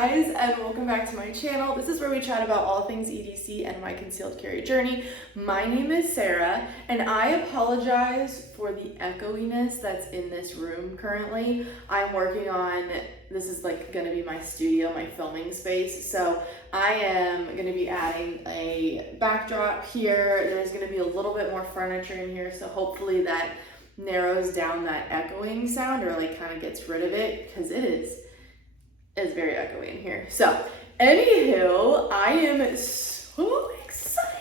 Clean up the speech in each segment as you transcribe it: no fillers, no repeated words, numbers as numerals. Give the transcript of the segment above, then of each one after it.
guys, and welcome back to my channel. This is where we chat about all things EDC and my concealed carry journey. My name is Sarah, and I apologize for the echoiness that's in this room currently. I'm working on, this is like gonna be my studio, my filming space, so I am gonna be adding a backdrop here. There's gonna be a little bit more furniture in here, so hopefully that narrows down that echoing sound, or like kind of gets rid of it, because it is very echoey in here. So anywho, I am so excited.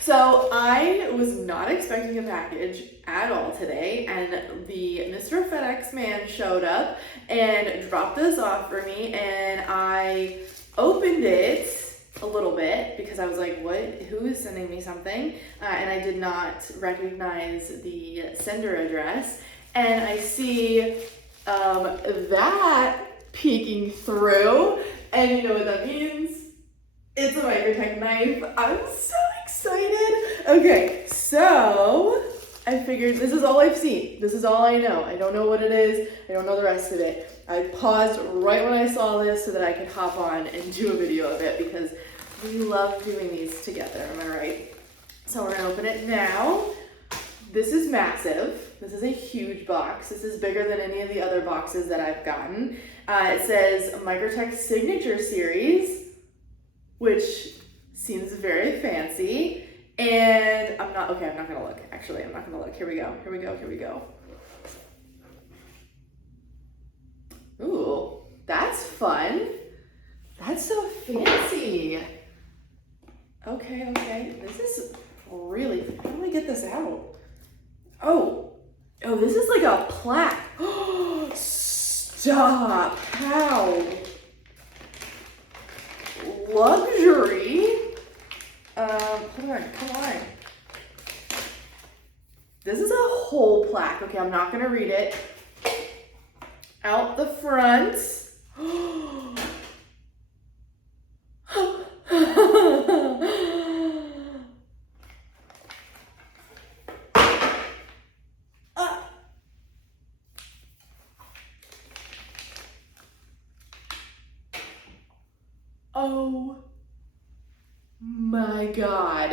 So I was not expecting a package at all today, and the Mr. FedEx man showed up and dropped this off for me, and I opened it a little bit because I was like, what, who is sending me something? And I did not recognize the sender address, and I see that peeking through, and you know what that means? It's a Microtech knife. I'm so excited. Okay, so I figured this is all I've seen. This is all I know. I don't know what it is. I don't know the rest of it. I paused right when I saw this so that I could hop on and do a video of it because we love doing these together, am I right? So we're gonna open it now. This is massive. This is a huge box. This is bigger than any of the other boxes that I've gotten. It says Hera Signature Series, which seems very fancy. And I'm not gonna look. Actually, I'm not gonna look. Here we go. Ooh, that's fun. That's so fancy. Okay. This is really, how do I get this out? Oh, this is like a plaque. Stop. How? Luxury. Come on. This is a whole plaque. Okay, I'm not gonna read it. Out the front. Oh my God.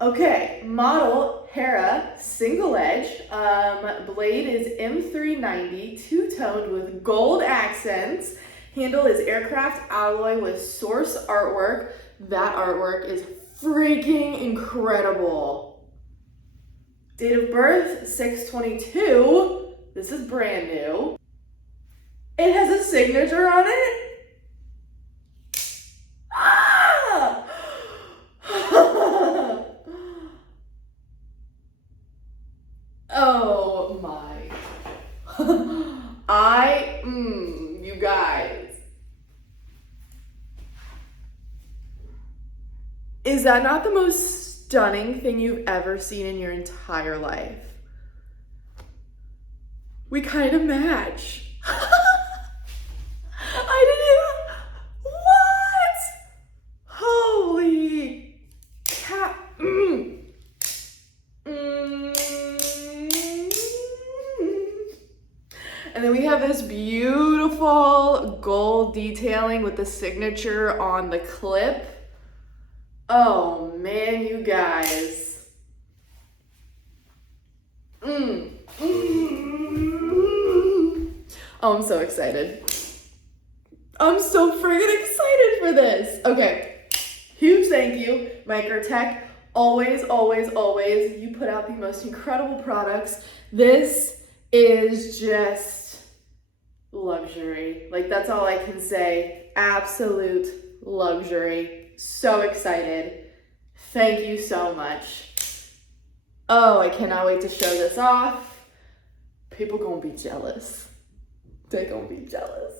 Okay, model Hera, single edge. Blade is M390, two-toned with gold accents. Handle is aircraft alloy with source artwork. That artwork is freaking incredible. Date of birth, 6/22. This is brand new. It has a signature on it. Ah! Oh my. You guys. Is that not the most stunning thing you've ever seen in your entire life? We kind of match. I didn't even, what? Holy cow. And then we have this beautiful gold detailing with the signature on the clip. Oh man, you guys. Oh, I'm so excited. I'm so friggin' excited for this. Okay, huge thank you, Microtech. Always, you put out the most incredible products. This is just luxury. Like, that's all I can say. Absolute luxury. So excited. Thank you so much. Oh, I cannot wait to show this off. People gonna be jealous. They gonna be jealous.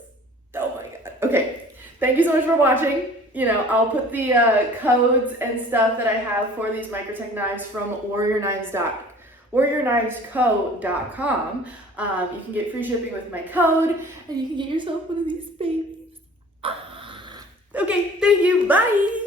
Oh my God. Okay, thank you so much for watching. You know, I'll put the codes and stuff that I have for these Microtech knives from warriorknivesco.com. You can get free shipping with my code, and you can get yourself one of these babies. Okay, thank you. Bye.